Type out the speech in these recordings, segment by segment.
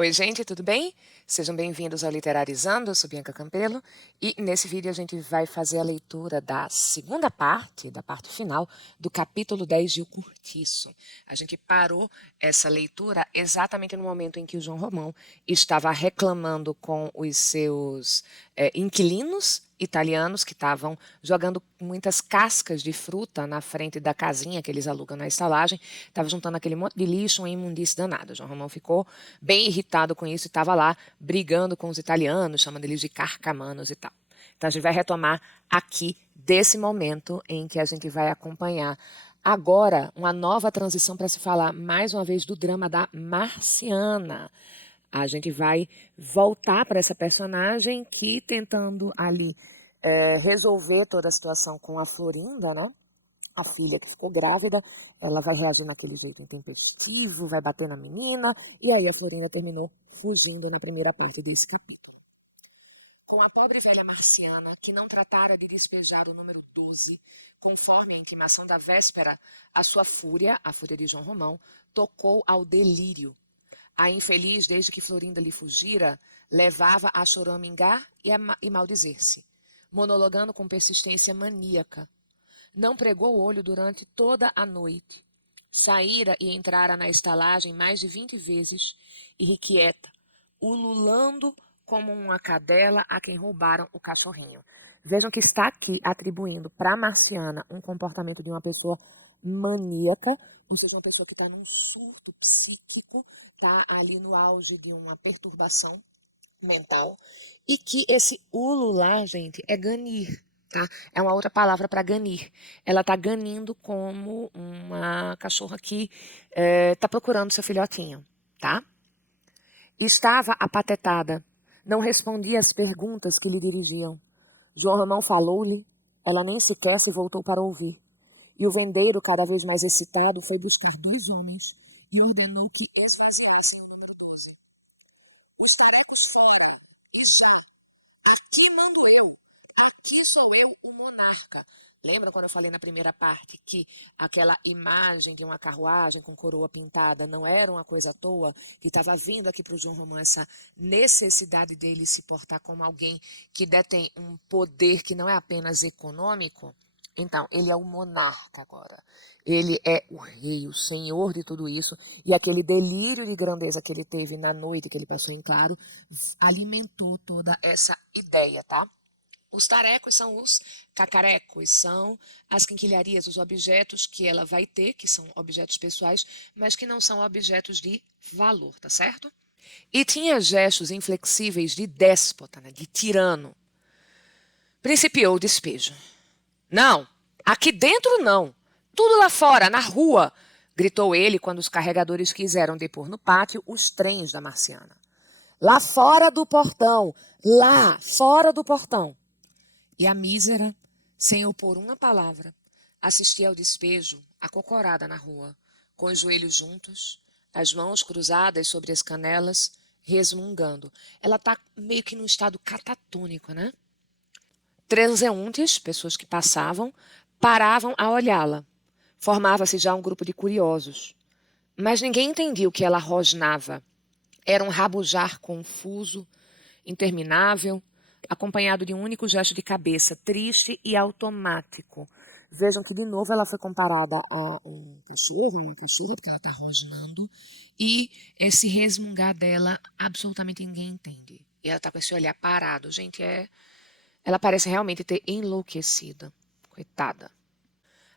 Oi, gente, tudo bem? Sejam bem-vindos ao Literarizando, eu sou Bianca Campelo e nesse vídeo a gente vai fazer a leitura da segunda parte, da parte final, do capítulo 10 de O Curtiço. A gente parou essa leitura exatamente no momento em que o João Romão estava reclamando com os seus inquilinos italianos que estavam jogando muitas cascas de fruta na frente da casinha que eles alugam na estalagem, estava juntando aquele monte de lixo, uma imundície danada. O João Romão ficou bem irritado com isso e estava lá brigando com os italianos, chamando eles de carcamanos e tal. Então a gente vai retomar aqui desse momento em que a gente vai acompanhar agora uma nova transição para se falar mais uma vez do drama da Marciana. A gente vai voltar para essa personagem que tentando ali resolver toda a situação com a Florinda, né? A filha que ficou grávida, ela vai reagir naquele jeito intempestivo, vai bater na menina, e aí a Florinda terminou fugindo na primeira parte desse capítulo. Com a pobre velha Marciana, que não tratara de despejar o número 12, conforme a intimação da véspera, a sua fúria, a fúria de João Romão, tocou ao delírio. A infeliz, desde que Florinda lhe fugira, levava a choramingar e maldizer-se, monologando com persistência maníaca. Não pregou o olho durante toda a noite. Saíra e entrara na estalagem mais de 20 vezes, irrequieta, ululando como uma cadela a quem roubaram o cachorrinho. Vejam que está aqui atribuindo para Marciana um comportamento de uma pessoa maníaca, ou seja, uma pessoa que está num surto psíquico, está ali no auge de uma perturbação mental, e que esse ulular, gente, é ganir. Tá? É uma outra palavra para ganir. Ela está ganindo como uma cachorra que está procurando seu filhotinho. Tá? Estava apatetada. Não respondia às perguntas que lhe dirigiam. João Romão falou-lhe. Ela nem sequer se voltou para ouvir. E o vendeiro, cada vez mais excitado, foi buscar 2 homens e ordenou que esvaziassem o número 12. Os tarecos fora, e já. Aqui mando eu. Aqui sou eu, o monarca. Lembra quando eu falei na primeira parte que aquela imagem de uma carruagem com coroa pintada não era uma coisa à toa, que estava vindo aqui para o João Romão essa necessidade dele se portar como alguém que detém um poder que não é apenas econômico? Então, ele é o monarca agora. Ele é o rei, o senhor de tudo isso. E aquele delírio de grandeza que ele teve na noite que ele passou em claro alimentou toda essa ideia, tá? Os tarecos são os cacarecos, são as quinquilharias, os objetos que ela vai ter, que são objetos pessoais, mas que não são objetos de valor, tá certo? E tinha gestos inflexíveis de déspota, né, de tirano. Principiou o despejo. Não, aqui dentro não. Tudo lá fora, na rua, gritou ele quando os carregadores quiseram depor no pátio os trens da Marciana. Lá fora do portão, lá fora do portão. E a mísera, sem opor uma palavra, assistia ao despejo, acocorada na rua, com os joelhos juntos, as mãos cruzadas sobre as canelas, resmungando. Ela está meio que num estado catatônico, né? Transeuntes, pessoas que passavam, paravam a olhá-la. Formava-se já um grupo de curiosos. Mas ninguém entendia o que ela rosnava. Era um rabujar confuso, interminável, acompanhado de um único gesto de cabeça, triste e automático. Vejam que, de novo, ela foi comparada a um cachorro, uma cachorra, porque ela está rosnando, e esse resmungar dela, absolutamente ninguém entende. E ela está com esse olhar parado. Gente, ela parece realmente ter enlouquecido. Coitada.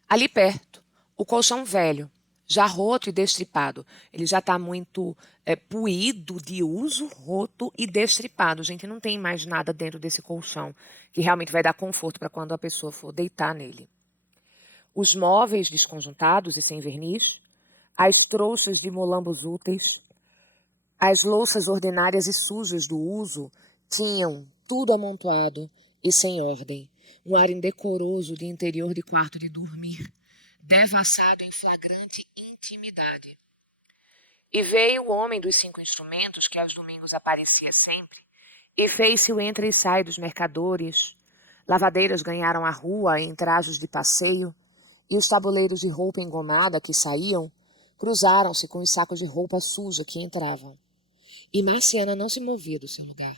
Ali perto, o colchão velho, já roto e destripado. Ele já está muito puído de uso, roto e destripado. Gente, não tem mais nada dentro desse colchão que realmente vai dar conforto para quando a pessoa for deitar nele. Os móveis desconjuntados e sem verniz, as trouxas de molambos úteis, as louças ordinárias e sujas do uso tinham tudo amontoado e sem ordem. Um ar indecoroso de interior de quarto de dormir, devassado em flagrante intimidade. E veio o homem dos 5 instrumentos, que aos domingos aparecia sempre, e fez-se o entra e sai dos mercadores. Lavadeiras ganharam a rua em trajos de passeio, e os tabuleiros de roupa engomada que saíam cruzaram-se com os sacos de roupa suja que entravam. E Marciana não se movia do seu lugar,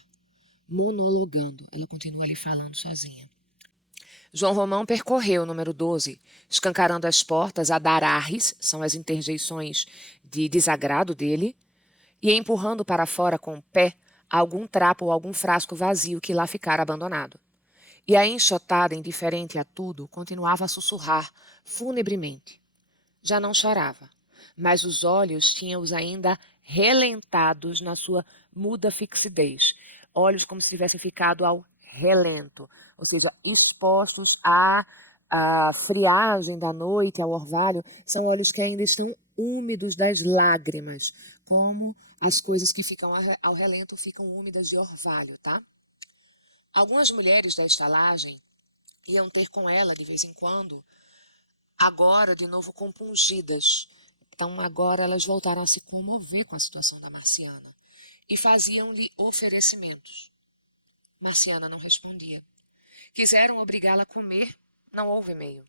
monologando. Ela continua ali falando sozinha. João Romão percorreu o número 12, escancarando as portas a dar arres, são as interjeições de desagrado dele, e empurrando para fora com o pé algum trapo ou algum frasco vazio que lá ficara abandonado. E a enxotada, indiferente a tudo, continuava a sussurrar funebremente. Já não chorava, mas os olhos tinham-os ainda relentados na sua muda fixidez. Olhos como se tivessem ficado ao relento, ou seja, expostos à friagem da noite, ao orvalho. São olhos que ainda estão úmidos das lágrimas, como as coisas que ficam ao relento ficam úmidas de orvalho, tá? Algumas mulheres da estalagem iam ter com ela de vez em quando, agora de novo compungidas. Então agora elas voltaram a se comover com a situação da Marciana e faziam-lhe oferecimentos. Marciana não respondia. Quiseram obrigá-la a comer, não houve meio.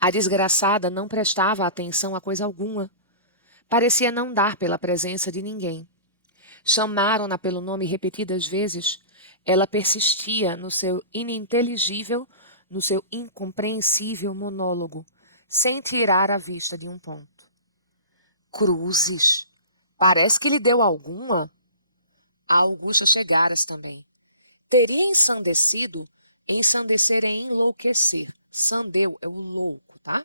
A desgraçada não prestava atenção a coisa alguma. Parecia não dar pela presença de ninguém. Chamaram-na pelo nome repetidas vezes. Ela persistia no seu ininteligível, no seu incompreensível monólogo, sem tirar a vista de um ponto. Cruzes! Parece que lhe deu alguma. A Augusta chegaras também. Teria ensandecido, ensandecer é enlouquecer. Sandeu é o louco, tá?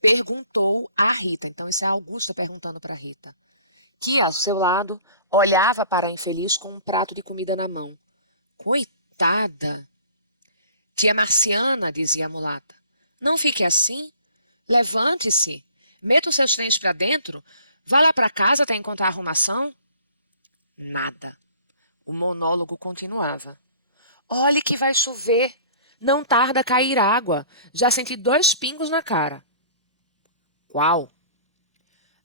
Perguntou a Rita. Então, isso é a Augusta perguntando para Rita, que, ao seu lado, olhava para a infeliz com um prato de comida na mão. Coitada! Tia Marciana, dizia a mulata, não fique assim. Levante-se. Meta os seus trens para dentro. Vá lá para casa até encontrar arrumação. Nada. O monólogo continuava. Olhe que vai chover. Não tarda a cair água. Já senti 2 pingos na cara. Qual?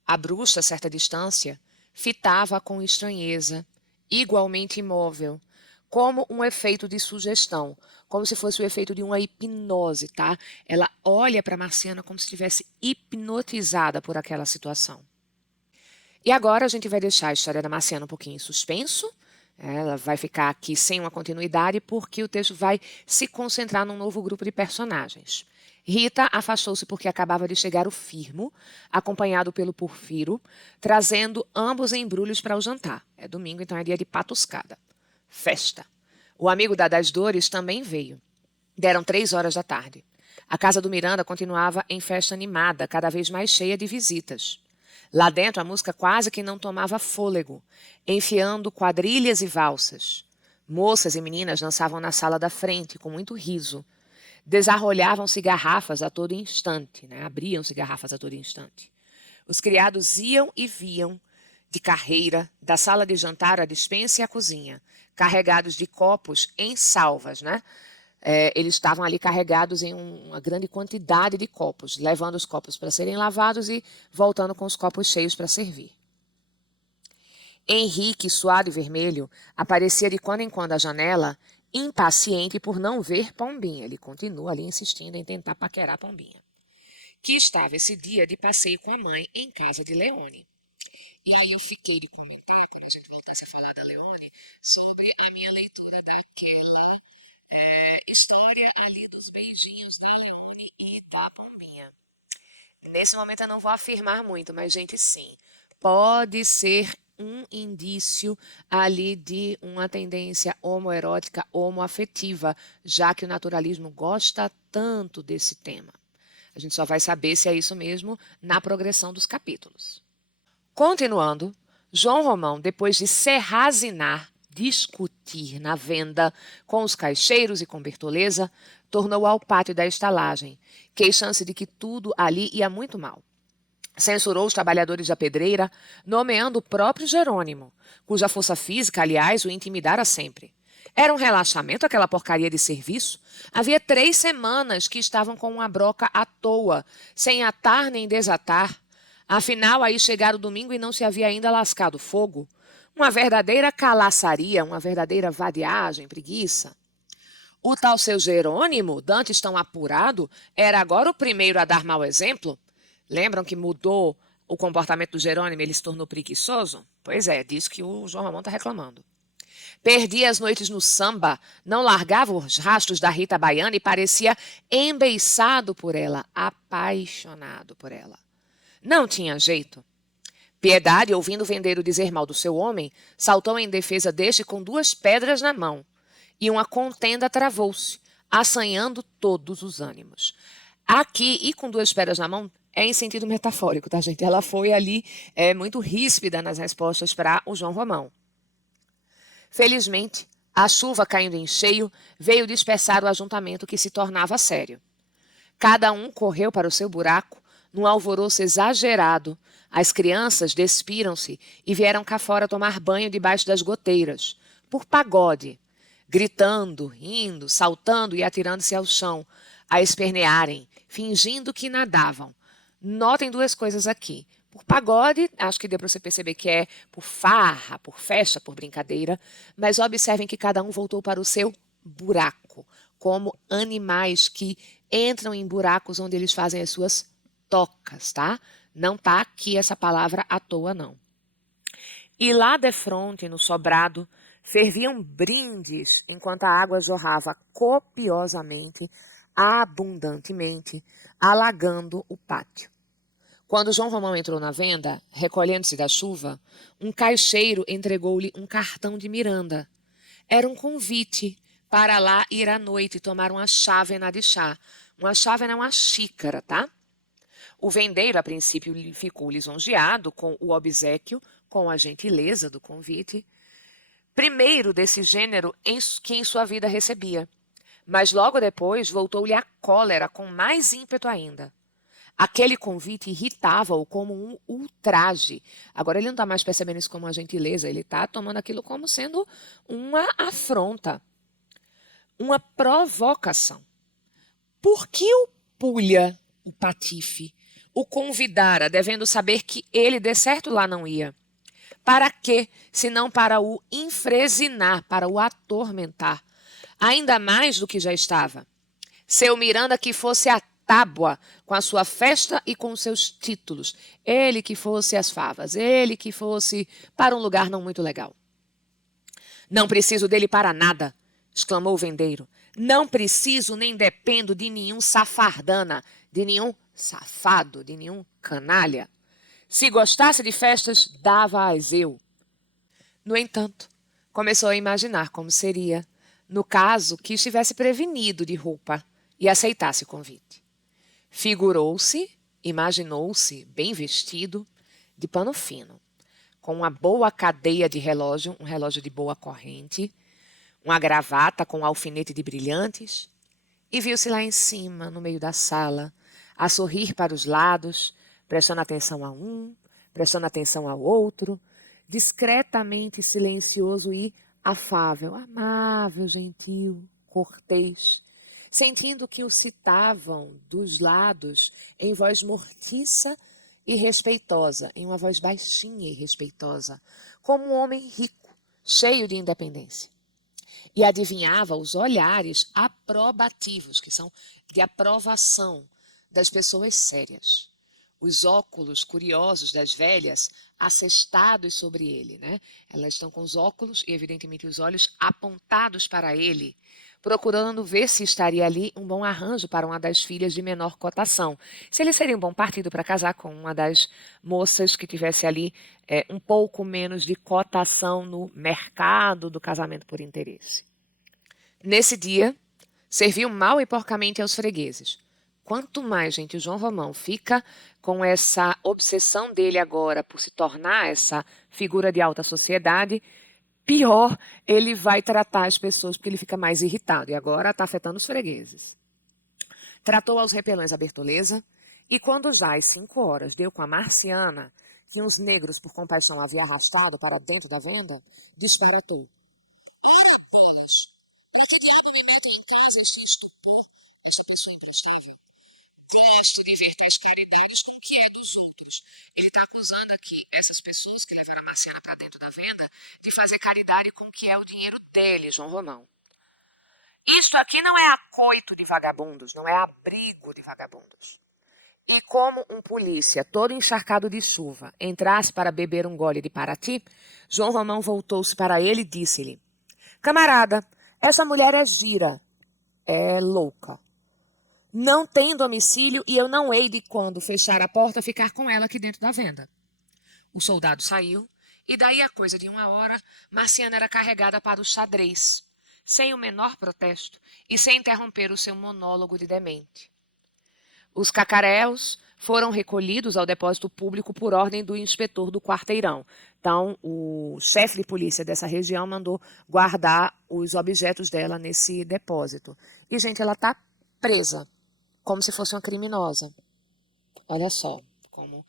A bruxa, a certa distância, fitava-a com estranheza, igualmente imóvel, como um efeito de sugestão, como se fosse o efeito de uma hipnose, tá? Ela olha para Marciana como se estivesse hipnotizada por aquela situação. E agora a gente vai deixar a história da Marciana um pouquinho em suspenso. Ela vai ficar aqui sem uma continuidade porque o texto vai se concentrar num novo grupo de personagens. Rita afastou-se porque acabava de chegar o Firmo, acompanhado pelo Porfiro, trazendo ambos embrulhos para o jantar. É domingo, então é dia de patuscada. Festa. O amigo das Dores também veio. Deram 3 horas da tarde. A casa do Miranda continuava em festa animada, cada vez mais cheia de visitas. Lá dentro a música quase que não tomava fôlego, enfiando quadrilhas e valsas. Moças e meninas dançavam na sala da frente, com muito riso. Desarrolhavam-se garrafas a todo instante, né? Abriam-se garrafas a todo instante. Os criados iam e viam, de carreira, da sala de jantar à despensa e à cozinha, carregados de copos em salvas, né? Eles estavam ali carregados em uma grande quantidade de copos, levando os copos para serem lavados e voltando com os copos cheios para servir. Henrique, suado e vermelho, aparecia de quando em quando à janela, impaciente por não ver Pombinha. Ele continua ali insistindo em tentar paquerar Pombinha, que estava esse dia de passeio com a mãe em casa de Leone. E aí eu fiquei de comentar, quando a gente voltasse a falar da Leone, sobre a minha leitura daquela história ali dos beijinhos da Leone e da Pombinha. Nesse momento eu não vou afirmar muito, mas, gente, sim, pode ser um indício ali de uma tendência homoerótica, homoafetiva, já que o naturalismo gosta tanto desse tema. A gente só vai saber se é isso mesmo na progressão dos capítulos. Continuando, João Romão, depois de serrazinar, discutir na venda com os caixeiros e com Bertoleza, tornou ao pátio da estalagem, queixando-se de que tudo ali ia muito mal. Censurou os trabalhadores da pedreira, nomeando o próprio Jerônimo, cuja força física, aliás, o intimidara sempre. Era um relaxamento aquela porcaria de serviço? Havia 3 semanas que estavam com uma broca à toa, sem atar nem desatar. Afinal, aí chegara o domingo e não se havia ainda lascado fogo. Uma verdadeira calaçaria, uma verdadeira vadiagem, preguiça. O tal seu Jerônimo, dantes tão apurado, era agora o primeiro a dar mau exemplo? Lembram que mudou o comportamento do Jerônimo e ele se tornou preguiçoso? Pois é, diz que o João Romão está reclamando. Perdia as noites no samba, não largava os rastros da Rita Baiana e parecia embeiçado por ela, apaixonado por ela. Não tinha jeito. Piedade, ouvindo o vendeiro dizer mal do seu homem, saltou em defesa deste com 2 pedras na mão. E uma contenda travou-se, assanhando todos os ânimos. Aqui, e com 2 pedras na mão, é em sentido metafórico, tá, gente? Ela foi ali muito ríspida nas respostas para o João Romão. Felizmente, a chuva caindo em cheio veio dispersar o ajuntamento que se tornava sério. Cada um correu para o seu buraco, num alvoroço exagerado. As crianças despiram-se e vieram cá fora tomar banho debaixo das goteiras, por pagode, gritando, rindo, saltando e atirando-se ao chão, a espernearem, fingindo que nadavam. Notem 2 coisas aqui. Por pagode, acho que deu para você perceber que é por farra, por festa, por brincadeira, mas observem que cada um voltou para o seu buraco, como animais que entram em buracos onde eles fazem as suas tocas, tá? Não tá aqui essa palavra à toa, não. E lá defronte, no sobrado, ferviam brindes enquanto a água jorrava copiosamente, abundantemente, alagando o pátio. Quando João Romão entrou na venda, recolhendo-se da chuva, um caixeiro entregou-lhe um cartão de Miranda. Era um convite para lá ir à noite tomar uma chávena de chá. Uma chávena é uma xícara, tá? O vendeiro, a princípio, ficou lisonjeado com o obséquio, com a gentileza do convite. Primeiro desse gênero que em sua vida recebia. Mas logo depois voltou-lhe a cólera com mais ímpeto ainda. Aquele convite irritava-o como um ultraje. Agora ele não está mais percebendo isso como uma gentileza, ele está tomando aquilo como sendo uma afronta, uma provocação. Por que o Pulha, o patife, o convidara, devendo saber que ele de certo lá não ia? Para quê, senão para o enfresinar, para o atormentar, ainda mais do que já estava? Seu Miranda que fosse a tábua com a sua festa e com seus títulos. Ele que fosse as favas, ele que fosse para um lugar não muito legal. Não preciso dele para nada, exclamou o vendeiro. Não preciso nem dependo de nenhum safardana, de nenhum safado, de nenhum canalha. Se gostasse de festas, dava-as eu. No entanto, começou a imaginar como seria, no caso que estivesse prevenido de roupa e aceitasse o convite. Figurou-se, imaginou-se bem vestido, de pano fino, com uma boa cadeia de relógio, um relógio de boa corrente, uma gravata com um alfinete de brilhantes, e viu-se lá em cima, no meio da sala, a sorrir para os lados, prestando atenção a um, prestando atenção ao outro, discretamente silencioso e afável, amável, gentil, cortês, sentindo que o citavam dos lados em voz mortiça e respeitosa, em uma voz baixinha e respeitosa, como um homem rico, cheio de independência. E adivinhava os olhares aprobativos, que são de aprovação das pessoas sérias. Os óculos curiosos das velhas assestados sobre ele, né? Elas estão com os óculos e, evidentemente, os olhos apontados para ele, procurando ver se estaria ali um bom arranjo para uma das filhas de menor cotação. Se ele seria um bom partido para casar com uma das moças que tivesse ali um pouco menos de cotação no mercado do casamento por interesse. Nesse dia, serviu mal e porcamente aos fregueses. Quanto mais, gente, o João Romão fica com essa obsessão dele agora por se tornar essa figura de alta sociedade, pior ele vai tratar as pessoas, porque ele fica mais irritado. E agora está afetando os fregueses. Tratou aos repelões a Bertoleza, e quando já às 5 horas deu com a Marciana, que uns negros por compaixão havia arrastado para dentro da venda, disparatou. Ora, bolas! Para que diabo me metem em casa este estupor, esta pessoa imprestável? Gosto de ver tais caridades como que é dos outros. Ele está acusando aqui essas pessoas que levaram a Marciana para dentro da venda de fazer caridade com o que é o dinheiro dele, João Romão. Isto aqui não é acoito de vagabundos, não é abrigo de vagabundos. E como um polícia, todo encharcado de chuva, entrasse para beber um gole de Paraty, João Romão voltou-se para ele e disse-lhe: Camarada, essa mulher é gira, é louca. Não tem domicílio e eu não hei de, quando fechar a porta, ficar com ela aqui dentro da venda. O soldado saiu e daí a coisa de 1 hora, Marciana era carregada para o xadrez, sem o menor protesto e sem interromper o seu monólogo de demente. Os cacaréus foram recolhidos ao depósito público por ordem do inspetor do quarteirão. Então, o chefe de polícia dessa região mandou guardar os objetos dela nesse depósito. E, gente, ela está presa, como se fosse uma criminosa. Olha só como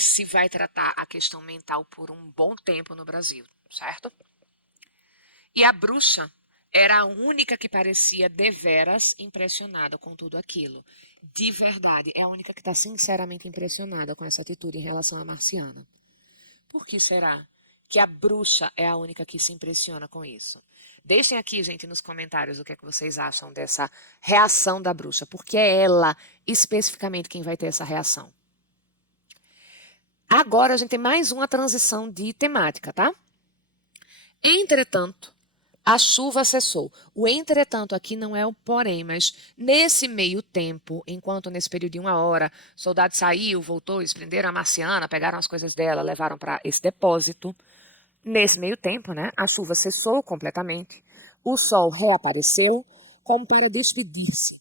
se vai tratar a questão mental por um bom tempo no Brasil, certo? E a bruxa era a única que parecia deveras impressionada com tudo aquilo. De verdade, é a única que está sinceramente impressionada com essa atitude em relação à Marciana. Por que será que a bruxa é a única que se impressiona com isso? Deixem aqui, gente, nos comentários o que é que vocês acham dessa reação da bruxa, porque é ela, especificamente, quem vai ter essa reação. Agora a gente tem mais uma transição de temática, tá? Entretanto, a chuva cessou. O entretanto aqui não é o porém, mas nesse meio tempo, enquanto nesse período de 1 hora, o soldado saiu, voltou, eles prenderam a Marciana, pegaram as coisas dela, levaram para esse depósito. Nesse meio tempo, né, a chuva cessou completamente. O sol reapareceu como para despedir-se.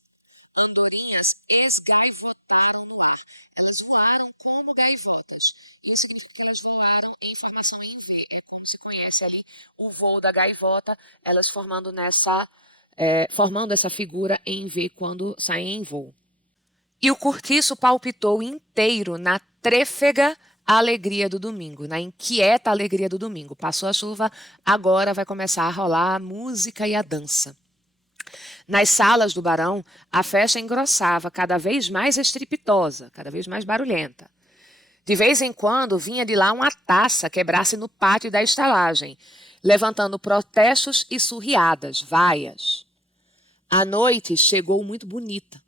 Andorinhas esgaivotaram no ar. Elas voaram como gaivotas. Isso significa que elas voaram em formação em V. É como se conhece ali o voo da gaivota, elas formando essa figura em V quando saem em voo. E o cortiço palpitou inteiro na trêfega alegria do domingo, na inquieta alegria do domingo. Passou a chuva, agora vai começar a rolar a música e a dança. Nas salas do Barão, a festa engrossava, cada vez mais estrepitosa, cada vez mais barulhenta. De vez em quando vinha de lá uma taça quebrar-se no pátio da estalagem, levantando protestos e surriadas, vaias. A noite chegou muito bonita,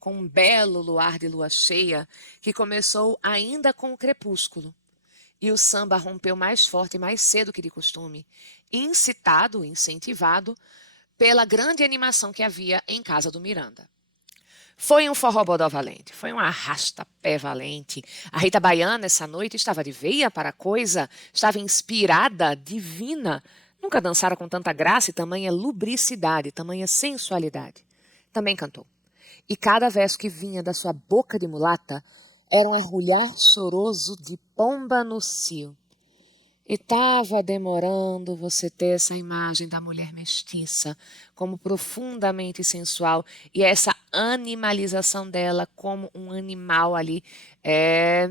com um belo luar de lua cheia que começou ainda com o crepúsculo. E o samba rompeu mais forte e mais cedo que de costume, incitado, incentivado, pela grande animação que havia em casa do Miranda. Foi um forrobodó valente, foi um arrasta-pé valente. A Rita Baiana, essa noite, estava de veia para a coisa, estava inspirada, divina. Nunca dançara com tanta graça e tamanha lubricidade, tamanha sensualidade. Também cantou. E cada verso que vinha da sua boca de mulata era um arrulhar choroso de pomba no cio. E estava demorando você ter essa imagem da mulher mestiça como profundamente sensual e essa animalização dela como um animal ali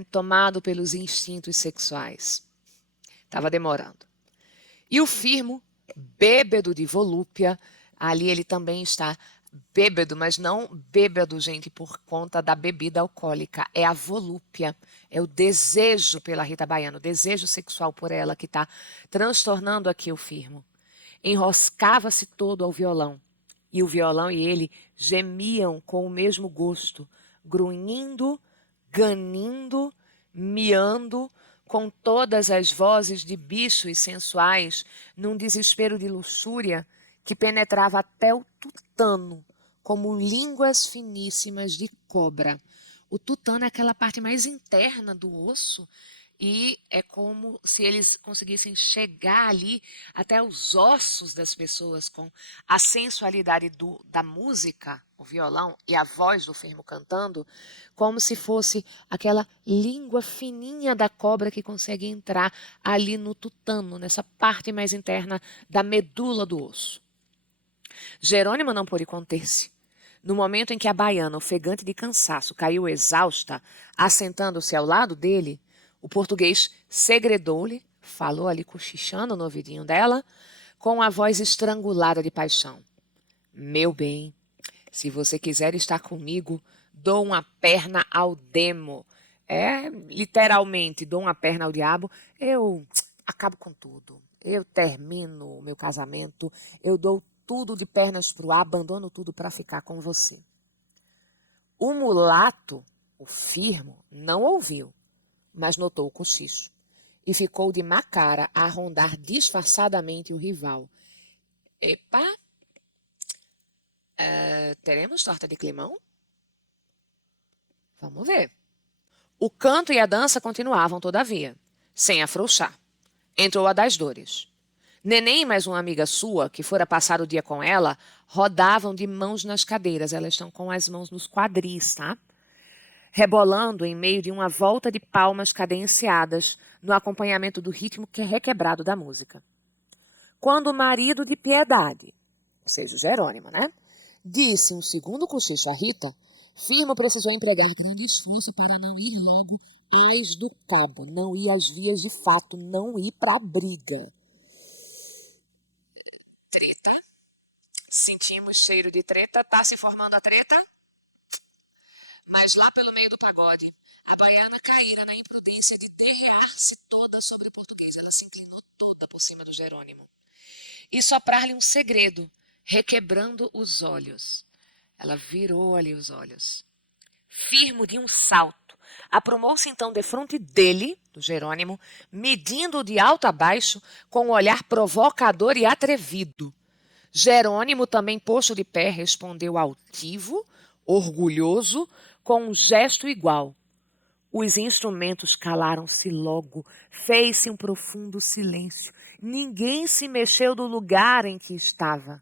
tomado pelos instintos sexuais. Estava demorando. E o Firmo, bêbado de volúpia, ali ele também está bêbado, mas não bêbado, gente, por conta da bebida alcoólica. É a volúpia, é o desejo pela Rita Baiana, o desejo sexual por ela que está transtornando aqui o Firmo. Enroscava-se todo ao violão. E o violão e ele gemiam com o mesmo gosto, grunhindo, ganindo, miando, com todas as vozes de bichos sensuais, num desespero de luxúria que penetrava até o tutano, como línguas finíssimas de cobra. O tutano é aquela parte mais interna do osso e é como se eles conseguissem chegar ali até os ossos das pessoas com a sensualidade da música, o violão e a voz do Firmo cantando, como se fosse aquela língua fininha da cobra que consegue entrar ali no tutano, nessa parte mais interna da medula do osso. Jerônimo não pôde conter-se. No momento em que a baiana, ofegante de cansaço, caiu exausta, assentando-se ao lado dele, o português segredou-lhe, falou ali cochichando no ouvidinho dela, com a voz estrangulada de paixão. Meu bem, se você quiser estar comigo, dou uma perna ao demo. Literalmente, dou uma perna ao diabo, eu acabo com tudo. Eu termino o meu casamento, eu dou tudo de pernas pro ar, abandono tudo para ficar com você. O mulato O Firmo não ouviu, mas notou o cochicho e ficou de má cara a rondar disfarçadamente o rival. Epa, teremos torta de climão? Vamos ver. O canto e a dança continuavam, todavia, sem afrouxar. Entrou a das dores. Neném e mais uma amiga sua, que fora passar o dia com ela, rodavam de mãos nas cadeiras. Elas estão com as mãos nos quadris, tá? Rebolando em meio de uma volta de palmas cadenciadas no acompanhamento do ritmo requebrado da música. Quando o marido de Piedade, ou seja, Jerônimo, né, disse um segundo cochicho a Rita, Firmo precisou empregar grande esforço para não ir logo às do cabo, não ir às vias de fato, não ir para a briga. Treta. Sentimos cheiro de treta. Tá se formando a treta? Mas lá pelo meio do pagode, a baiana caíra na imprudência de derrear-se toda sobre o português. Ela se inclinou toda por cima do Jerônimo. E soprar-lhe um segredo, requebrando os olhos. Ela virou ali os olhos. Firmo de um salto, aprumou-se então defronte dele, do Jerônimo, medindo-o de alto a baixo, com um olhar provocador e atrevido. Jerônimo, também posto de pé, respondeu altivo, orgulhoso, com um gesto igual. Os instrumentos calaram-se logo, fez-se um profundo silêncio. Ninguém se mexeu do lugar em que estava.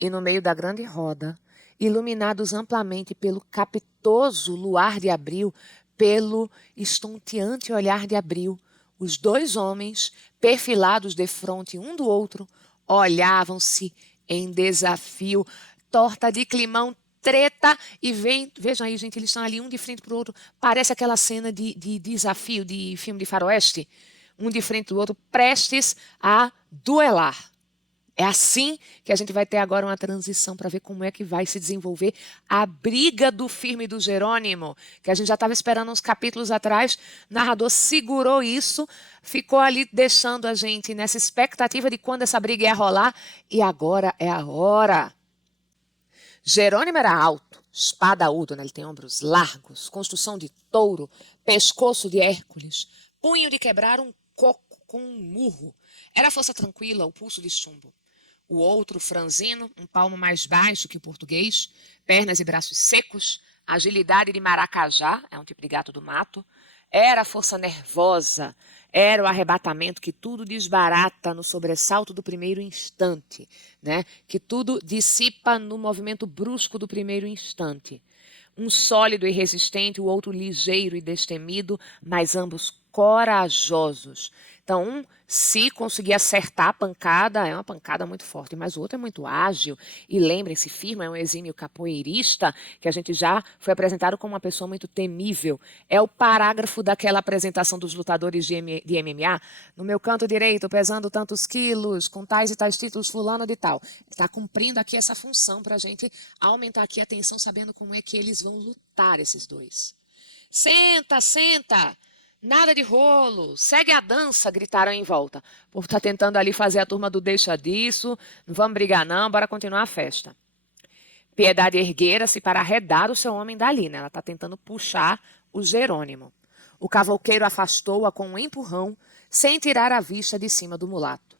E no meio da grande roda, iluminados amplamente pelo capitoso luar de abril, pelo estonteante olhar de abril, os dois homens, perfilados defronte um do outro, olhavam-se em desafio, torta de climão, treta, e vejam aí, gente, eles estão ali um de frente para o outro, parece aquela cena de desafio de filme de faroeste, um de frente do outro, prestes a duelar. É assim que a gente vai ter agora uma transição para ver como é que vai se desenvolver a briga do Firmo e do Jerônimo, que a gente já estava esperando uns capítulos atrás. O narrador segurou isso, ficou ali deixando a gente nessa expectativa de quando essa briga ia rolar, e agora é a hora. Jerônimo era alto, espadaúdo, né? Ele tem ombros largos, construção de touro, pescoço de Hércules, punho de quebrar um coco com um murro. Era força tranquila, o pulso de chumbo. O outro, franzino, um palmo mais baixo que o português, pernas e braços secos, agilidade de maracajá, é um tipo de gato do mato, era a força nervosa, era o arrebatamento que tudo desbarata no sobressalto do primeiro instante, né? Que tudo dissipa no movimento brusco do primeiro instante. Um sólido e resistente, o outro ligeiro e destemido, mas ambos corajosos. Então, um, se conseguir acertar a pancada, é uma pancada muito forte, mas o outro é muito ágil. E lembrem-se, Firmo é um exímio capoeirista, que a gente já foi apresentado como uma pessoa muito temível. É o parágrafo daquela apresentação dos lutadores de MMA. No meu canto direito, pesando tantos quilos, com tais e tais títulos, fulano de tal. Está cumprindo aqui essa função para a gente aumentar aqui a tensão, sabendo como é que eles vão lutar, esses dois. Senta, senta! Nada de rolo, segue a dança, gritaram em volta. O povo está tentando ali fazer a turma do deixa disso, não vamos brigar não, bora continuar a festa. Piedade erguera-se para arredar o seu homem dali, né? Ela está tentando puxar o Jerônimo. O cavouqueiro afastou-a com um empurrão, sem tirar a vista de cima do mulato.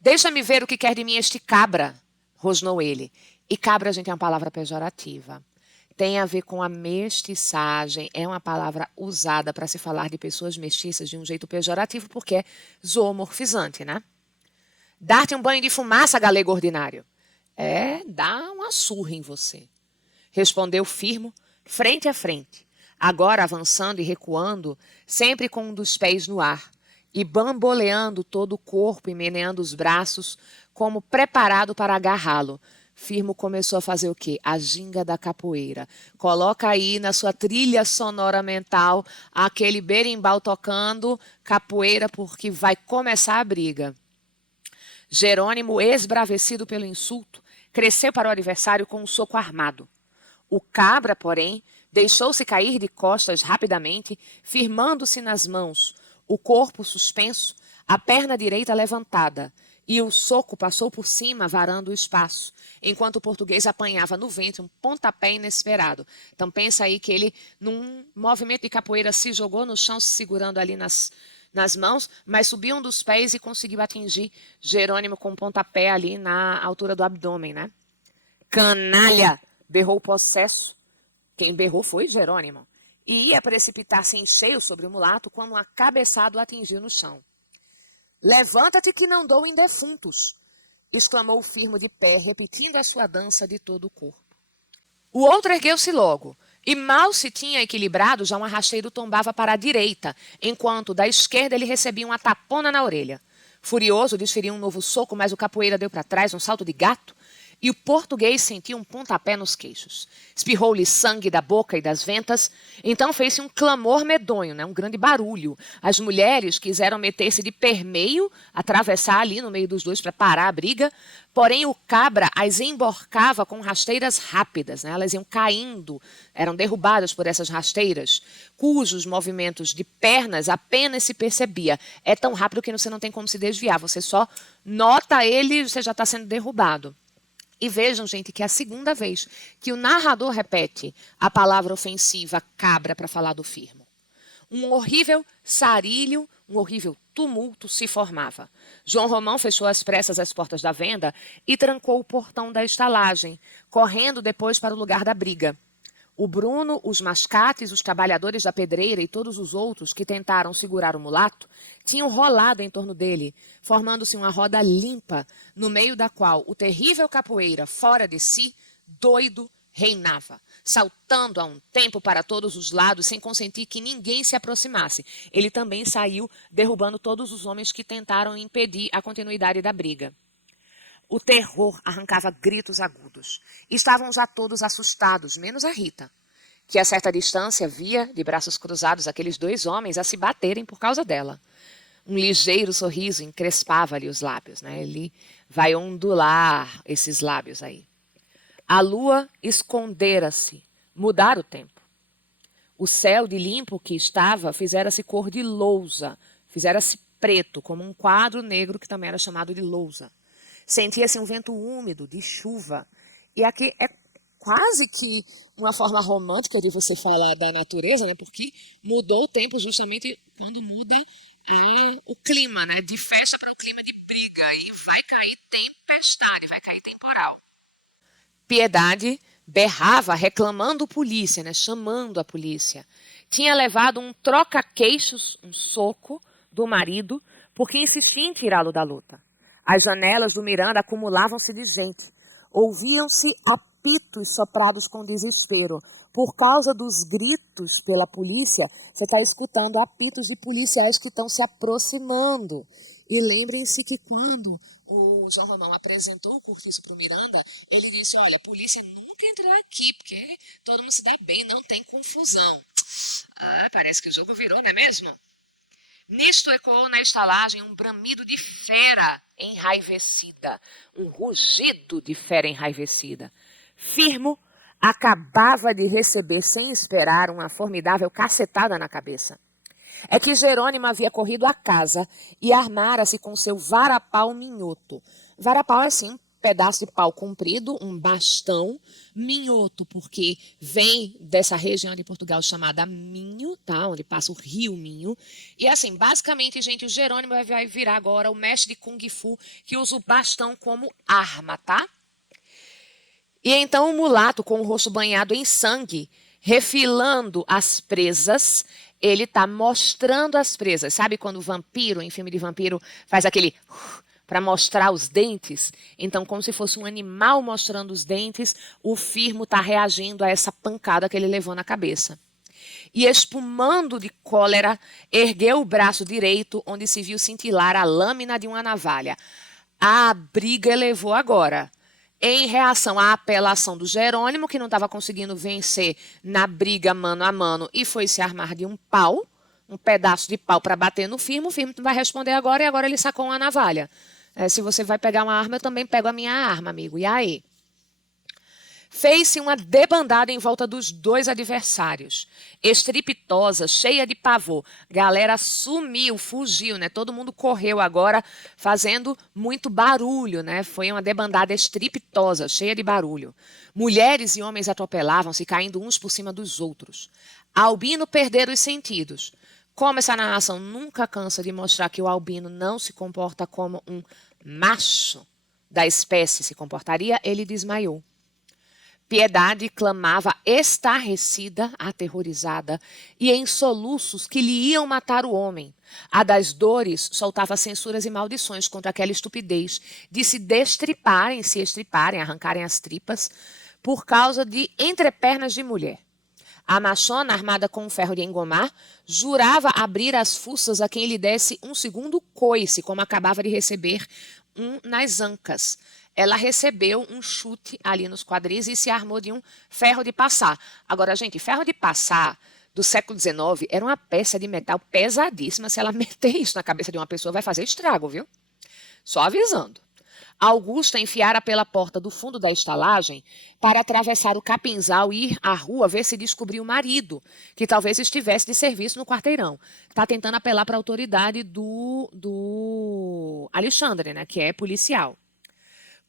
Deixa-me ver o que quer de mim este cabra, rosnou ele. E cabra, gente, é uma palavra pejorativa. Tem a ver com a mestiçagem, é uma palavra usada para se falar de pessoas mestiças de um jeito pejorativo, porque é zoomorfizante, né? Dar-te um banho de fumaça, galego ordinário. É dar uma surra em você. Respondeu Firmo, frente a frente, agora avançando e recuando, sempre com um dos pés no ar, e bamboleando todo o corpo e meneando os braços, como preparado para agarrá-lo. Firmo começou a fazer o quê? A ginga da capoeira. Coloca aí na sua trilha sonora mental aquele berimbau tocando capoeira, porque vai começar a briga. Jerônimo, esbravecido pelo insulto, cresceu para o adversário com um soco armado. O cabra, porém, deixou-se cair de costas rapidamente, firmando-se nas mãos, o corpo suspenso, a perna direita levantada, e o soco passou por cima, varando o espaço, enquanto o português apanhava no ventre um pontapé inesperado. Então pensa aí que ele, num movimento de capoeira, se jogou no chão, se segurando ali nas mãos, mas subiu um dos pés e conseguiu atingir Jerônimo com um pontapé ali na altura do abdômen, né? Canalha! Berrou o possesso. Quem berrou foi Jerônimo. E ia precipitar-se em cheio sobre o mulato quando uma cabeçada o atingiu no chão. Levanta-te que não dou em defuntos, exclamou o firmo de pé, repetindo a sua dança de todo o corpo. O outro ergueu-se logo, e mal se tinha equilibrado, já um arrasteiro tombava para a direita, enquanto da esquerda ele recebia uma tapona na orelha. Furioso, desferiu um novo soco, mas o capoeira deu para trás um salto de gato, e o português sentiu um pontapé nos queixos. Espirrou-lhe sangue da boca e das ventas. Então fez-se um clamor medonho, né? Um grande barulho. As mulheres quiseram meter-se de permeio, atravessar ali no meio dos dois para parar a briga. Porém, o cabra as emborcava com rasteiras rápidas. Né? Elas iam caindo, eram derrubadas por essas rasteiras, cujos movimentos de pernas apenas se percebia. É tão rápido que você não tem como se desviar. Você só nota ele e você já está sendo derrubado. E vejam, gente, que é a segunda vez que o narrador repete a palavra ofensiva cabra para falar do firmo. Um horrível sarilho, um horrível tumulto se formava. João Romão fechou às pressas as portas da venda e trancou o portão da estalagem, correndo depois para o lugar da briga. O Bruno, os mascates, os trabalhadores da pedreira e todos os outros que tentaram segurar o mulato tinham rolado em torno dele, formando-se uma roda limpa, no meio da qual o terrível capoeira, fora de si, doido, reinava, saltando a um tempo para todos os lados, sem consentir que ninguém se aproximasse. Ele também saiu, derrubando todos os homens que tentaram impedir a continuidade da briga. O terror arrancava gritos agudos. Estavam já todos assustados, menos a Rita, que a certa distância via, de braços cruzados, aqueles dois homens a se baterem por causa dela. Um ligeiro sorriso encrespava-lhe os lábios, né? Ele vai ondular esses lábios aí. A lua escondera-se, mudara o tempo. O céu de limpo que estava fizera-se cor de lousa, fizera-se preto, como um quadro negro que também era chamado de lousa. Sentia-se um vento úmido, de chuva. E aqui é quase que uma forma romântica de você falar da natureza, né? Porque mudou o tempo justamente quando muda o clima, né? De festa para o clima de briga. Aí vai cair tempestade, vai cair temporal. Piedade berrava, reclamando polícia, né? Chamando a polícia. Tinha levado um troca-queixos, um soco, do marido, porque insistia em tirá-lo da luta. As janelas do Miranda acumulavam-se de gente. Ouviam-se apitos soprados com desespero. Por causa dos gritos pela polícia, você está escutando apitos de policiais que estão se aproximando. E lembrem-se que quando o João Romão apresentou o Cortiço para o Miranda, ele disse, olha, a polícia nunca entrou aqui, porque todo mundo se dá bem, não tem confusão. Ah, parece que o jogo virou, não é mesmo? Nisto ecoou na estalagem um bramido de fera enraivecida, um rugido de fera enraivecida. Firmo acabava de receber, sem esperar, uma formidável cacetada na cabeça. É que Jerônimo havia corrido à casa e armara-se com seu varapau minhoto. Varapau é assim, um pedaço de pau comprido, um bastão minhoto, porque vem dessa região de Portugal chamada Minho, tá? Onde passa o rio Minho. E assim, basicamente, gente, o Jerônimo vai virar agora o mestre de Kung Fu que usa o bastão como arma, tá? E então o mulato, com o rosto banhado em sangue, refilando as presas, ele está mostrando as presas. Sabe quando o vampiro, em filme de vampiro, faz aquele para mostrar os dentes? Então, como se fosse um animal mostrando os dentes, o firmo está reagindo a essa pancada que ele levou na cabeça. E espumando de cólera, ergueu o braço direito, onde se viu cintilar a lâmina de uma navalha. A briga elevou agora. Em reação à apelação do Jerônimo, que não estava conseguindo vencer na briga mano a mano e foi se armar de um pau, um pedaço de pau para bater no firmo, o firmo vai responder agora e agora ele sacou uma navalha. Se você vai pegar uma arma, eu também pego a minha arma, amigo. E aí? Fez-se uma debandada em volta dos dois adversários. Estrepitosa, cheia de pavor. Galera sumiu, fugiu, né? Todo mundo correu agora, fazendo muito barulho, né? Foi uma debandada estrepitosa, cheia de barulho. Mulheres e homens atropelavam-se, caindo uns por cima dos outros. Albino perdera os sentidos. Como essa narração nunca cansa de mostrar que o albino não se comporta como um macho da espécie se comportaria, ele desmaiou. Piedade clamava estarrecida, aterrorizada, e em soluços que lhe iam matar o homem. A das dores soltava censuras e maldições contra aquela estupidez de se estriparem, arrancarem as tripas, por causa de entrepernas de mulher. A machona, armada com um ferro de engomar, jurava abrir as fuças a quem lhe desse um segundo coice, como acabava de receber um nas ancas. Ela recebeu um chute ali nos quadris e se armou de um ferro de passar. Agora, gente, ferro de passar do século XIX era uma peça de metal pesadíssima. Se ela meter isso na cabeça de uma pessoa, vai fazer estrago, viu? Só avisando. Augusta enfiara pela porta do fundo da estalagem para atravessar o capinzal e ir à rua ver se descobria o marido, que talvez estivesse de serviço no quarteirão. Está tentando apelar para a autoridade do Alexandre, né, que é policial.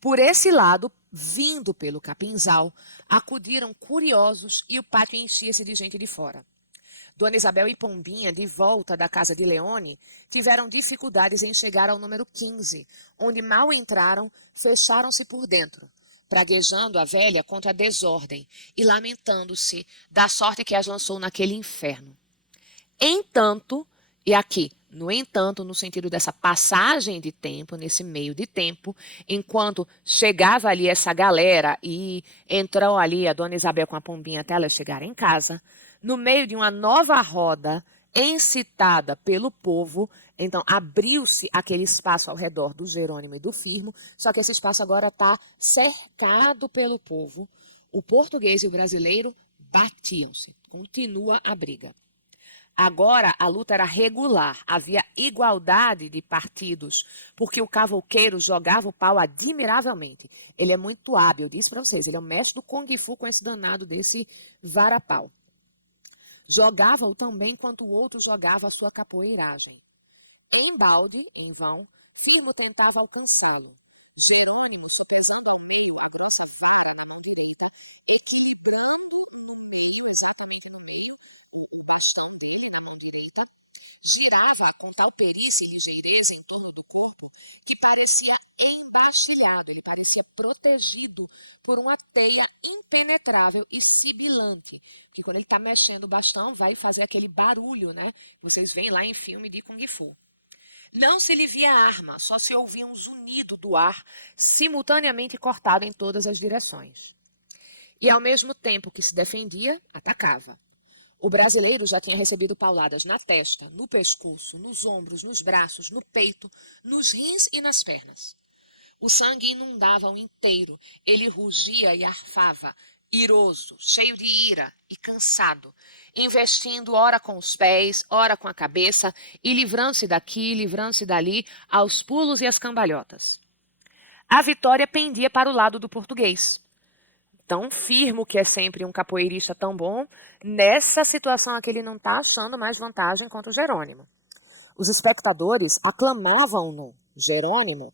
Por esse lado, vindo pelo capinzal, acudiram curiosos e o pátio enchia-se de gente de fora. Dona Isabel e Pombinha, de volta da casa de Leone, tiveram dificuldades em chegar ao número 15, onde mal entraram, fecharam-se por dentro, praguejando a velha contra a desordem e lamentando-se da sorte que as lançou naquele inferno. Entanto, e aqui, no entanto, no sentido dessa passagem de tempo, nesse meio de tempo, enquanto chegava ali essa galera e entrou ali a Dona Isabel com a Pombinha até ela chegar em casa, no meio de uma nova roda incitada pelo povo, então abriu-se aquele espaço ao redor do Jerônimo e do Firmo, só que esse espaço agora está cercado pelo povo. O português e o brasileiro batiam-se. Continua a briga. Agora a luta era regular, havia igualdade de partidos, porque o cavouqueiro jogava o pau admiravelmente. Ele é muito hábil, eu disse para vocês, ele é o mestre do Kung Fu com esse danado desse varapau. Jogava-o também enquanto o outro jogava a sua capoeiragem. Em balde, em vão, Firmo tentava alcançá-lo. Jerônimo se passava mal na grossa fibra da mão direita, equilibrando exatamente no meio, o bastão dele na mão direita, girava com tal perícia e ligeireza em torno do corpo que parecia embaixilhado, ele parecia protegido por uma teia impenetrável e sibilante, que quando ele está mexendo o bastão vai fazer aquele barulho, né? Vocês veem lá em filme de Kung Fu. Não se lhe via arma, só se ouvia um zunido do ar simultaneamente cortado em todas as direções. E ao mesmo tempo que se defendia, atacava. O brasileiro já tinha recebido pauladas na testa, no pescoço, nos ombros, nos braços, no peito, nos rins e nas pernas. O sangue inundava-o inteiro, ele rugia e arfava, iroso, cheio de ira e cansado, investindo ora com os pés, ora com a cabeça, e livrando-se daqui, livrando-se dali, aos pulos e às cambalhotas. A vitória pendia para o lado do português. Tão Firmo, que é sempre um capoeirista tão bom, nessa situação aqui ele não está achando mais vantagem contra o Jerônimo. Os espectadores aclamavam-no, Jerônimo,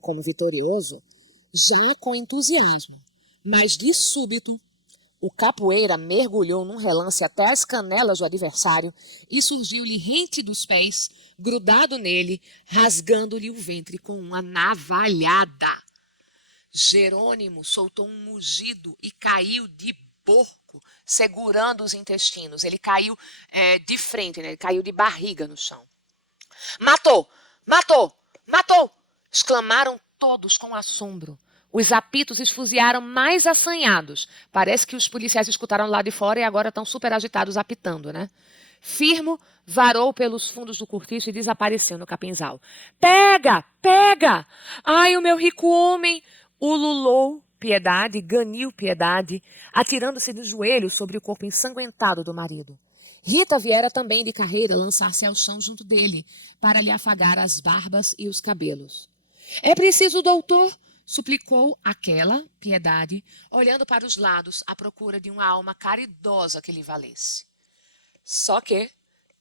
como vitorioso, já com entusiasmo. Mas de súbito, o capoeira mergulhou num relance até as canelas do adversário e surgiu-lhe rente dos pés, grudado nele, rasgando-lhe o ventre com uma navalhada. Jerônimo soltou um mugido e caiu de porco, segurando os intestinos. Ele caiu de frente, né? Ele caiu de barriga no chão. Matou! Matou! Matou! Exclamaram todos com assombro. Os apitos esfuziaram mais assanhados. Parece que os policiais escutaram lá de fora e agora estão super agitados apitando, né? Firmo varou pelos fundos do cortiço e desapareceu no capinzal. Pega! Pega! Ai, o meu rico homem! Ululou Piedade, ganiu Piedade, atirando-se de joelhos sobre o corpo ensanguentado do marido. Rita viera também de carreira lançar-se ao chão junto dele, para lhe afagar as barbas e os cabelos. É preciso, doutor, suplicou aquela piedade, olhando para os lados à procura de uma alma caridosa que lhe valesse. Só que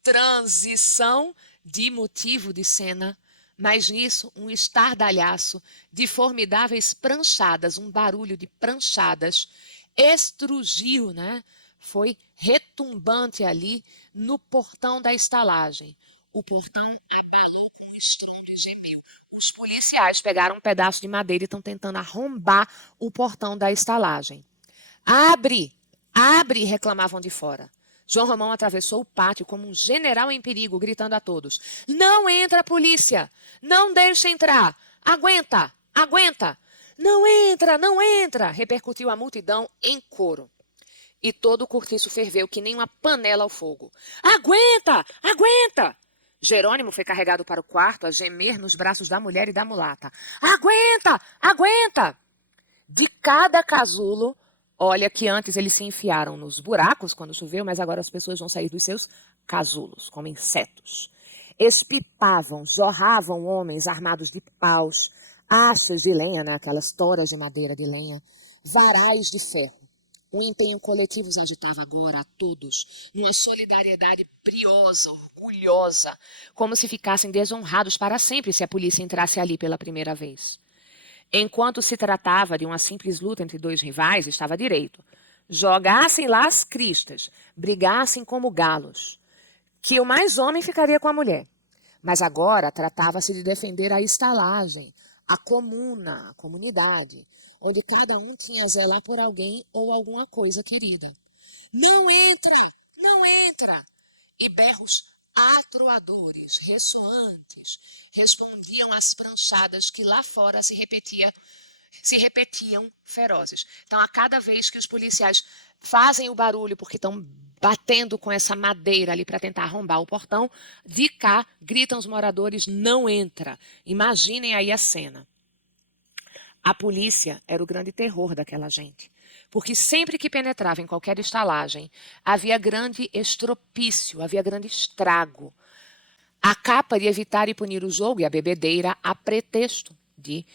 transição de motivo de cena, mas nisso um estardalhaço de formidáveis pranchadas, um barulho de pranchadas, estrugiu, né? Foi retumbante ali no portão da estalagem. O portão abalou com um estrondo e gemeu. Os policiais pegaram um pedaço de madeira e estão tentando arrombar o portão da estalagem. Abre! Abre! Reclamavam de fora. João Romão atravessou o pátio como um general em perigo, gritando a todos: Não entra, polícia! Não deixa entrar! Aguenta! Aguenta! Não entra! Não entra! Repercutiu a multidão em coro. E todo o cortiço ferveu que nem uma panela ao fogo. Aguenta! Aguenta! Jerônimo foi carregado para o quarto a gemer nos braços da mulher e da mulata. Aguenta! Aguenta! De cada casulo, olha que antes eles se enfiaram nos buracos quando choveu, mas agora as pessoas vão sair dos seus casulos, como insetos. Espipavam, jorravam homens armados de paus, achas de lenha, né, aquelas toras de madeira de lenha, varais de ferro. O empenho coletivo os agitava agora a todos, numa solidariedade briosa, orgulhosa, como se ficassem desonrados para sempre se a polícia entrasse ali pela primeira vez. Enquanto se tratava de uma simples luta entre dois rivais, estava direito. Jogassem lá as cristas, brigassem como galos, que o mais homem ficaria com a mulher. Mas agora tratava-se de defender a estalagem, a comuna, a comunidade, onde cada um tinha a zelar por alguém ou alguma coisa querida. Não entra! Não entra! E berros atroadores, ressoantes, respondiam às pranchadas que lá fora se repetiam ferozes. Então, a cada vez que os policiais fazem o barulho porque estão batendo com essa madeira ali para tentar arrombar o portão, de cá gritam os moradores: não entra. Imaginem aí a cena. A polícia era o grande terror daquela gente, porque sempre que penetrava em qualquer estalagem, havia grande estropício, havia grande estrago. A capa de evitar e punir o jogo e a bebedeira, a pretexto de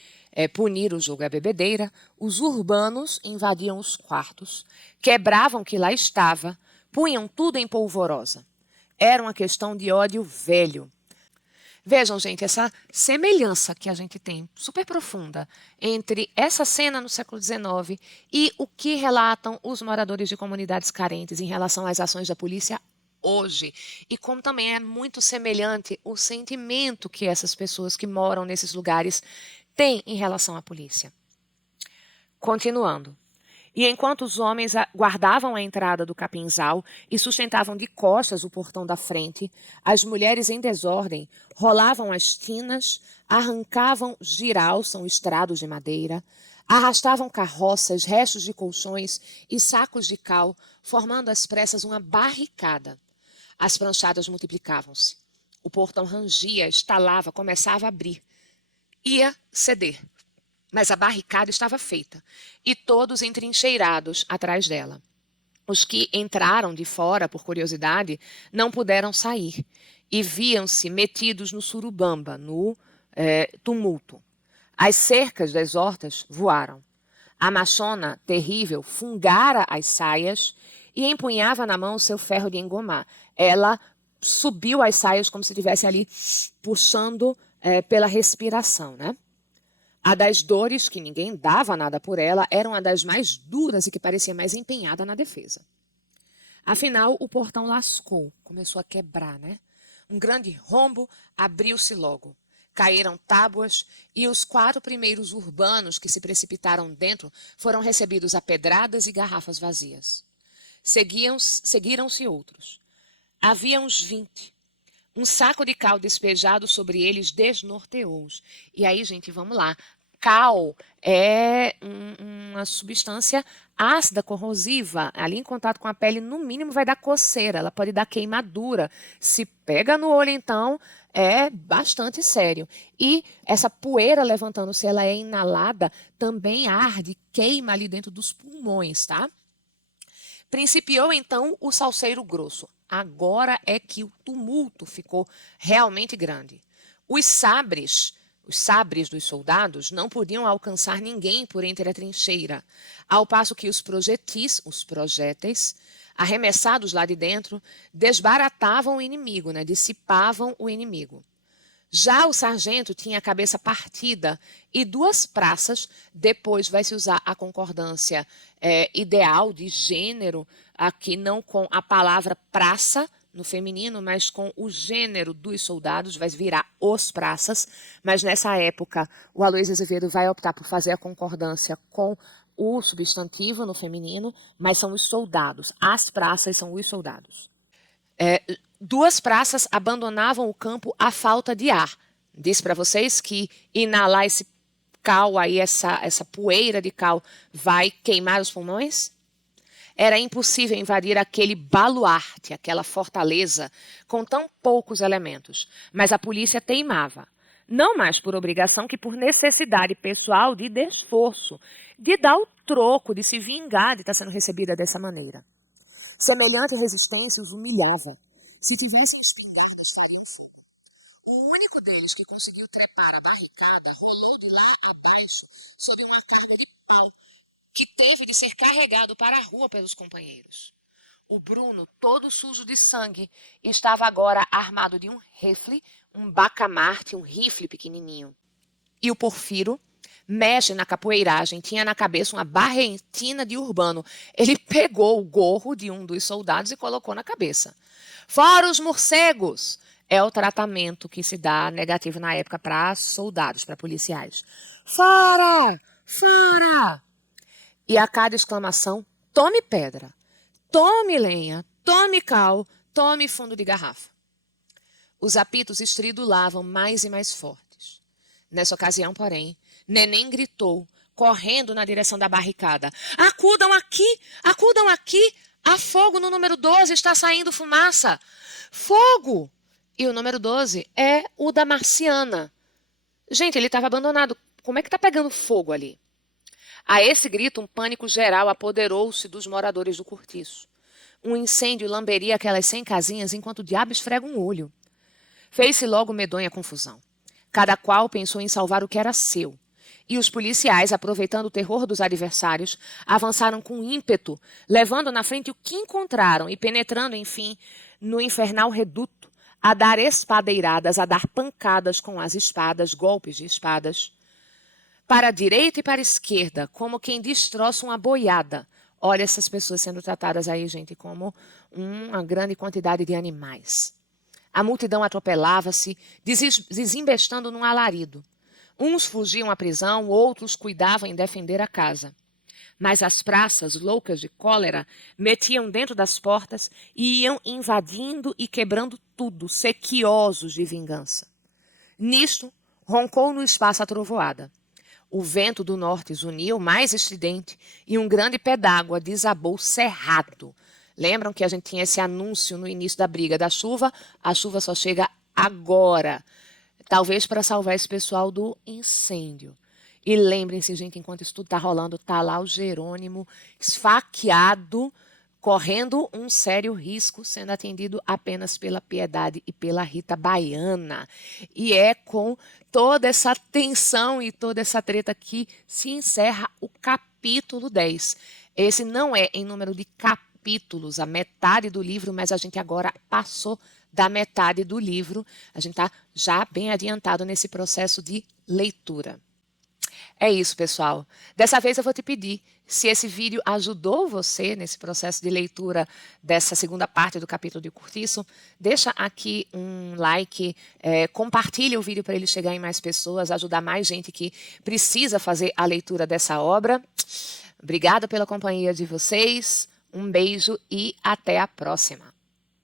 punir o jogo e a bebedeira, os urbanos invadiam os quartos, quebravam o que lá estava, punham tudo em polvorosa. Era uma questão de ódio velho. Vejam, gente, essa semelhança que a gente tem, super profunda, entre essa cena no século XIX e o que relatam os moradores de comunidades carentes em relação às ações da polícia hoje. E como também é muito semelhante o sentimento que essas pessoas que moram nesses lugares têm em relação à polícia. Continuando. E enquanto os homens guardavam a entrada do capinzal e sustentavam de costas o portão da frente, as mulheres em desordem rolavam as tinas, arrancavam giral, são estrados de madeira, arrastavam carroças, restos de colchões e sacos de cal, formando às pressas uma barricada. As pranchadas multiplicavam-se. O portão rangia, estalava, começava a abrir. Ia ceder. Mas a barricada estava feita, e todos entrincheirados atrás dela. Os que entraram de fora, por curiosidade, não puderam sair, e viam-se metidos no surubamba, no tumulto. As cercas das hortas voaram. A machona, terrível, fungara as saias e empunhava na mão o seu ferro de engomar. Ela subiu as saias como se estivesse ali puxando pela respiração, né? A das dores, que ninguém dava nada por ela, era uma das mais duras e que parecia mais empenhada na defesa. Afinal, o portão lascou, começou a quebrar, né? Um grande rombo abriu-se logo. Caíram tábuas e os 4 primeiros urbanos que se precipitaram dentro foram recebidos a pedradas e garrafas vazias. Seguiram-se outros. Havia uns 20. Um saco de cal despejado sobre eles desnorteou-os. E aí, gente, vamos lá. Cal é uma substância ácida, corrosiva. Ali em contato com a pele, no mínimo, vai dar coceira. Ela pode dar queimadura. Se pega no olho, então, é bastante sério. E essa poeira levantando-se, ela é inalada, também arde, queima ali dentro dos pulmões, tá? Principiou, então, o salseiro grosso. Agora é que o tumulto ficou realmente grande. Os sabres Os sabres dos soldados não podiam alcançar ninguém por entre a trincheira, ao passo que os projéteis, arremessados lá de dentro, desbaratavam o inimigo, dissipavam o inimigo. Já o sargento tinha a cabeça partida e 2 praças, depois vai se usar a concordância ideal de gênero, aqui não com a palavra praça no feminino, mas com o gênero dos soldados, vai virar os praças, mas nessa época o Aloysio Azevedo vai optar por fazer a concordância com o substantivo no feminino, mas são os soldados, as praças são os soldados. 2 praças abandonavam o campo à falta de ar. Disse para vocês que inalar esse cal aí, essa poeira de cal, vai queimar os pulmões? Era impossível invadir aquele baluarte, aquela fortaleza, com tão poucos elementos. Mas a polícia teimava. Não mais por obrigação que por necessidade pessoal de esforço, de dar o troco, de se vingar de estar sendo recebida dessa maneira. Semelhante resistência os humilhava. Se tivessem espingardas, fariam fogo. O único deles que conseguiu trepar a barricada rolou de lá abaixo sob uma carga de pau, que teve de ser carregado para a rua pelos companheiros. O Bruno, todo sujo de sangue, estava agora armado de um rifle, um bacamarte, um rifle pequenininho. E o Porfiro, mestre na capoeiragem, tinha na cabeça uma barretina de urbano. Ele pegou o gorro de um dos soldados e colocou na cabeça. Fora os morcegos! É o tratamento que se dá negativo na época para soldados, para policiais. Fora! Fora! E a cada exclamação, tome pedra, tome lenha, tome cal, tome fundo de garrafa. Os apitos estridulavam mais e mais fortes. Nessa ocasião, porém, Neném gritou, correndo na direção da barricada. Acudam aqui! Acudam aqui! Há fogo no número 12, está saindo fumaça! Fogo! E o número 12 é o da Marciana. Gente, ele estava abandonado. Como é que está pegando fogo ali? A esse grito, um pânico geral apoderou-se dos moradores do cortiço. Um incêndio lamberia aquelas 100 casinhas enquanto o diabo esfrega um olho. Fez-se logo medonha confusão. Cada qual pensou em salvar o que era seu. E os policiais, aproveitando o terror dos adversários, avançaram com ímpeto, levando na frente o que encontraram e penetrando, enfim, no infernal reduto, a dar espadeiradas, a dar pancadas com as espadas, golpes de espadas. Para a direita e para a esquerda, como quem destroça uma boiada. Olha essas pessoas sendo tratadas aí, gente, como uma grande quantidade de animais. A multidão atropelava-se, desembestando num alarido. Uns fugiam à prisão, outros cuidavam em defender a casa. Mas as praças, loucas de cólera, metiam dentro das portas e iam invadindo e quebrando tudo, sequiosos de vingança. Nisto, roncou no espaço a trovoada. O vento do norte zuniu mais estridente e um grande pé d'água desabou cerrado. Lembram que a gente tinha esse anúncio no início da briga da chuva? A chuva só chega agora, talvez para salvar esse pessoal do incêndio. E lembrem-se, gente, enquanto isso tudo está rolando, está lá o Jerônimo esfaqueado, correndo um sério risco, sendo atendido apenas pela Piedade e pela Rita Baiana. E é com toda essa tensão e toda essa treta que se encerra o capítulo 10. Esse não é em número de capítulos, a metade do livro, mas a gente agora passou da metade do livro. A gente está já bem adiantado nesse processo de leitura. É isso, pessoal. Dessa vez eu vou te pedir, se esse vídeo ajudou você nesse processo de leitura dessa segunda parte do capítulo de Cortiço, deixa aqui um like, compartilha o vídeo para ele chegar em mais pessoas, ajudar mais gente que precisa fazer a leitura dessa obra. Obrigada pela companhia de vocês, um beijo e até a próxima.